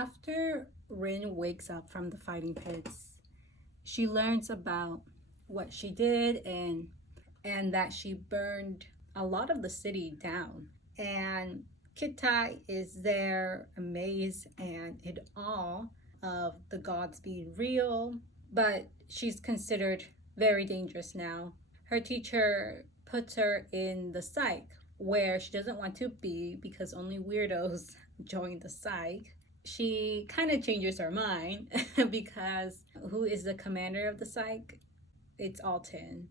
After Rin wakes up from the fighting pits, she learns about what she did and that she burned a lot of the city down. And Cike is there, amazed and in awe of the gods being real, but she's considered very dangerous now. Her teacher puts her in the Cike, where she doesn't want to be because only weirdos join the Cike. She kind of changes her mind because who is the commander of the Cike? It's Alton.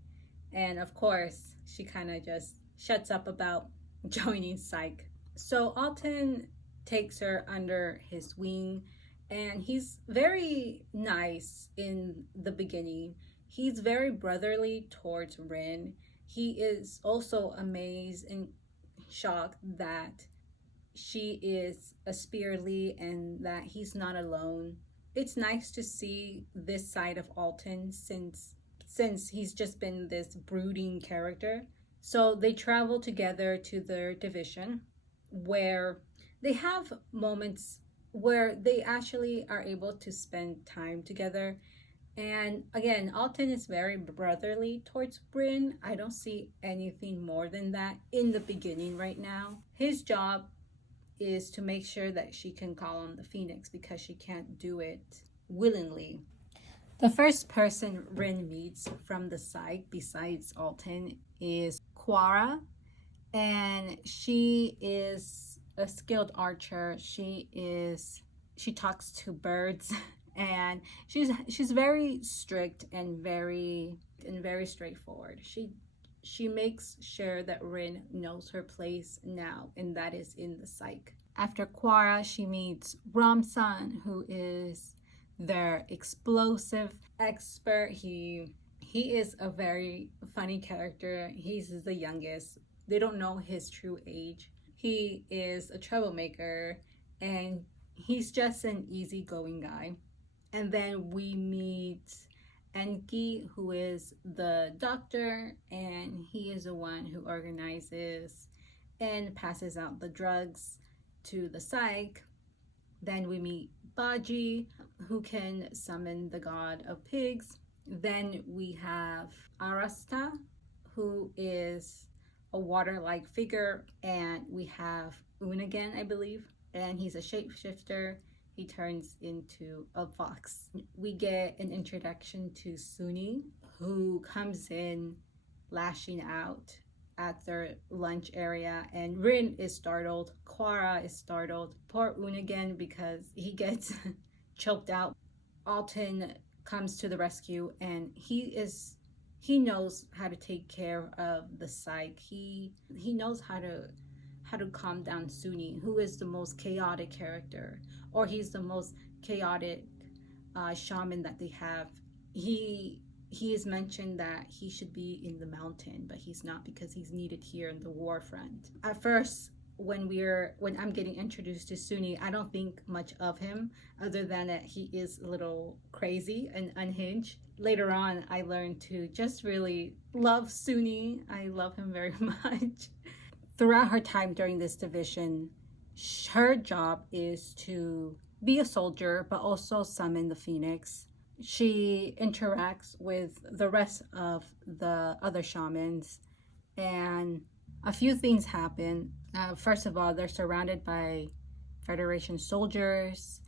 And of course, she kind of just shuts up about joining Cike. So Alton takes her under his wing, and he's very nice in the beginning. He's very brotherly towards Rin. He is also amazed and shocked that she is a Spearly and that he's not alone. It's nice to see this side of Alton since he's just been this brooding character. So they travel together to their division, where they have moments where they actually are able to spend time together. And again, Alton is very brotherly towards Bryn. I don't see anything more than that in the beginning right now. His job is to make sure that she can call on the Phoenix because she can't do it willingly. The first person Rin meets from the Cike besides Alton is Quara, and she is a skilled archer. She talks to birds and she's very strict and very straightforward. She makes sure that Rin knows her place now, and that is in the Cike. After Quara, she meets Ramsan, who is their explosive expert. He is a very funny character. He's the youngest. They don't know his true age. He is a troublemaker, and he's just an easygoing guy. And then we meet Enki, who is the doctor, and he is the one who organizes and passes out the drugs to the Cike. Then we meet Baji, who can summon the god of pigs. Then we have Arasta, who is a water-like figure, and we have Unagan, I believe, and he's a shapeshifter. He turns into a fox. We get an introduction to Suni, who comes in lashing out at their lunch area, and Rin is startled. Quara is startled. Poor Unagan, because he gets choked out. Alton comes to the rescue, and he knows how to take care of the Cike. He knows how to calm down Suni, who is the most chaotic character, or he's the most chaotic shaman that they have. He is mentioned that he should be in the mountain, but he's not because he's needed here in the war front. At first, when I'm getting introduced to Suni, I don't think much of him other than that he is a little crazy and unhinged. Later on, I learned to just really love Suni. I love him very much. Throughout her time during this division, her job is to be a soldier, but also summon the Phoenix. She interacts with the rest of the other shamans, and a few things happen. First of all, they're surrounded by Federation soldiers.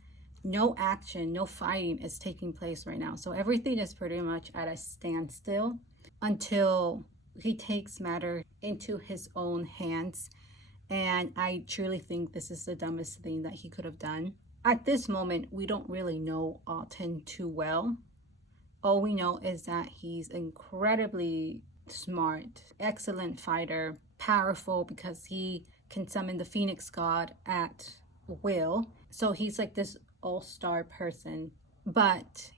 No action, no fighting is taking place right now. So everything is pretty much at a standstill until he takes matter into his own hands. And I truly think this is the dumbest thing that he could have done. At this moment, we don't really know Alton too well. All we know is that he's incredibly smart, excellent fighter, powerful because he can summon the Phoenix God at will. So he's like this all-star person. But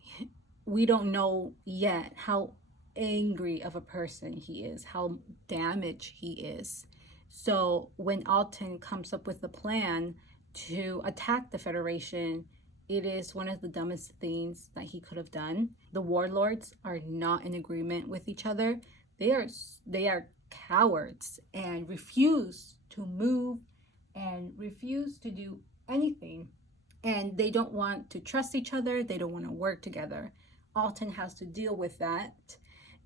we don't know yet how angry of a person he is, how damaged he is. So when Alton comes up with a plan to attack the Federation, it is one of the dumbest things that he could have done. The warlords are not in agreement with each other. They are cowards and refuse to move and refuse to do anything. and they don't want to trust each other. They don't want to work together. Alton has to deal with that,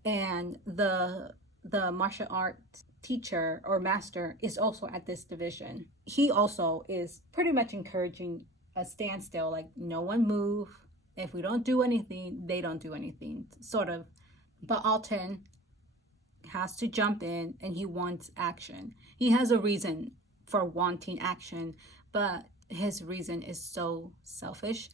and the martial arts teacher or master is also at this division. He also is pretty much encouraging a standstill, like no one move. If we don't do anything, they don't do anything, sort of. But Alton has to jump in and he wants action. He has a reason for wanting action, but his reason is so selfish,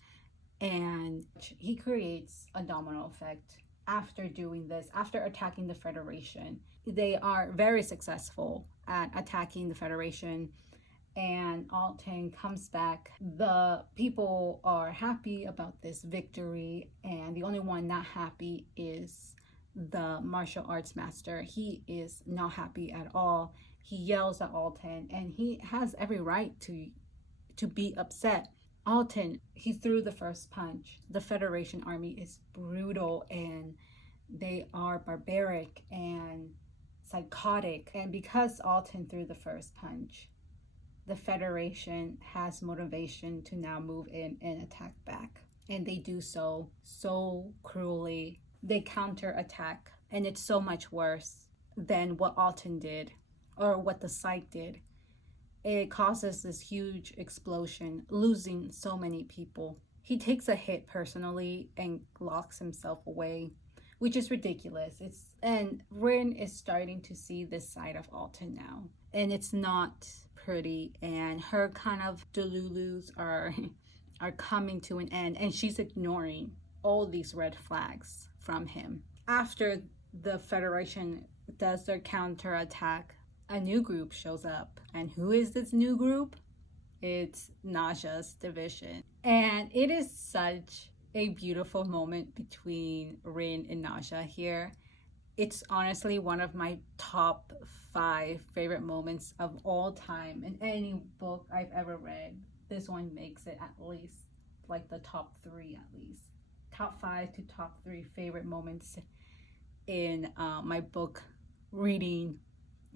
and he creates a domino effect after doing this, after attacking the Federation. They are very successful at attacking the Federation, and Alton comes back. The people are happy about this victory, and the only one not happy is the martial arts master. He is not happy at all. He yells at Alton, and he has every right to be upset. Alton, he threw the first punch. The Federation army is brutal, and they are barbaric and psychotic. And because Alton threw the first punch, the Federation has motivation to now move in and attack back. And they do so cruelly. They counterattack, and it's so much worse than what Alton did or what the Cike did. It causes this huge explosion, losing so many people. He takes a hit personally and locks himself away, which is ridiculous. And Rin is starting to see this side of Alton now, and it's not pretty. And her kind of delulus are coming to an end, and she's ignoring all these red flags from him. After the Federation does their counterattack, a new group shows up. And who is this new group? It's Naja's division. And it is such a beautiful moment between Rin and Naja here. It's honestly one of my top 5 favorite moments of all time in any book I've ever read. This one makes it at least like the top 3 at least. Top 5 to top 3 favorite moments in my book reading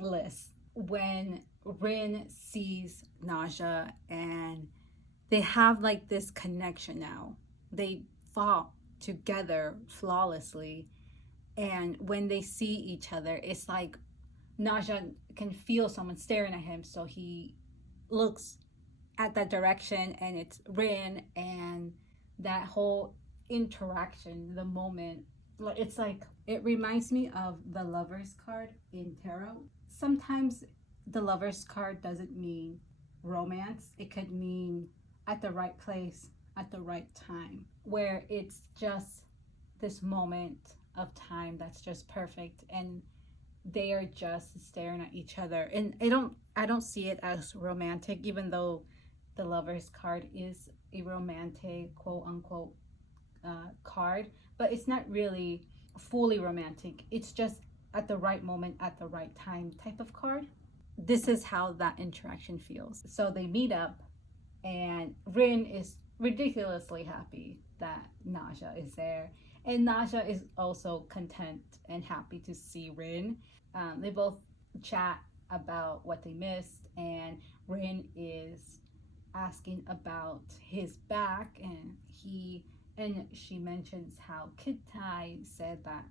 list. When Rin sees Naja and they have like this connection now. They fought together flawlessly, and when they see each other, it's like Naja can feel someone staring at him, so he looks at that direction, and it's Rin, and that whole interaction, the moment, it's like, it reminds me of the Lover's card in tarot. Sometimes the Lover's card doesn't mean romance. It could mean at the right place at the right time, where it's just this moment of time that's just perfect, and they are just staring at each other. And I don't see it as romantic, even though the Lover's card is a romantic quote unquote card, but it's not really fully romantic. It's just at the right moment at the right time type of card. This is how that interaction feels. So they meet up, and Rin is ridiculously happy that Naja is there, and Naja is also content and happy to see Rin. They both chat about what they missed, and Rin is asking about his back, and she mentions how Cike said that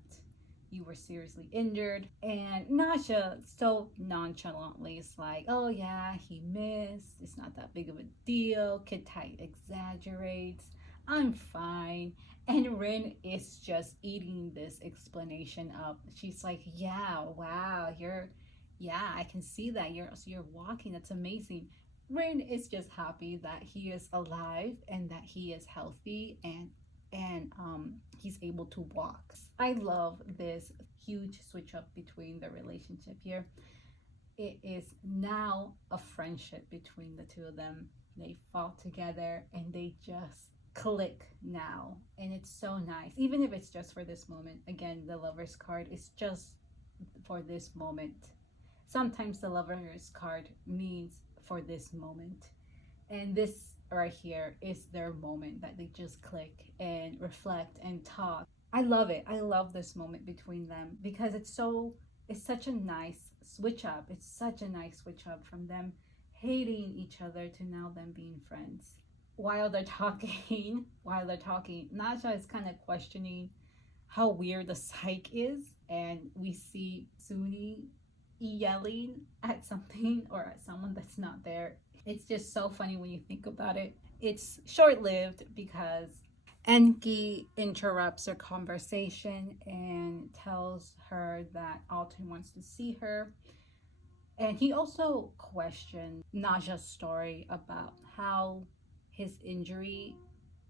you were seriously injured, and Naja so nonchalantly is like, oh yeah, he missed, it's not that big of a deal. Cike exaggerates, I'm fine. And Rin is just eating this explanation up. She's like, yeah, wow, I can see that you're walking, that's amazing. Rin is just happy that he is alive and that he is healthy, and he's able to walk. I love this huge switch up between the relationship here. It is now a friendship between the two of them. They fought together and they just click now, and it's so nice, even if it's just for this moment. Again, the Lover's card is just for this moment. Sometimes the Lover's card means for this moment, and this right here is their moment that they just click and reflect and talk. I love it. I love this moment between them because it's such a nice switch up. It's such a nice switch up from them hating each other to now them being friends. while they're talking, Naja is kind of questioning how weird the Cike is, and we see Suni yelling at something or at someone that's not there. It's just so funny when you think about it. It's short lived because Enki interrupts their conversation and tells her that Alton wants to see her. And he also questioned Naja's story about how his injury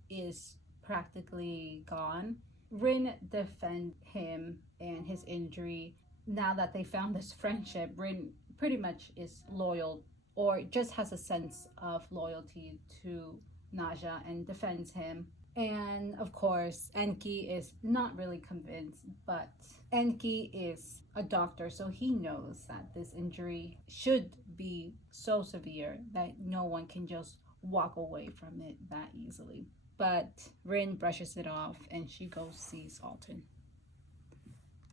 is practically gone. Rin defend him and his injury. Now that they found this friendship, Rin pretty much is loyal or just has a sense of loyalty to Naja and defends him. And of course, Enki is not really convinced, but Enki is a doctor, so he knows that this injury should be so severe that no one can just walk away from it that easily. But Rin brushes it off and she goes sees Alton.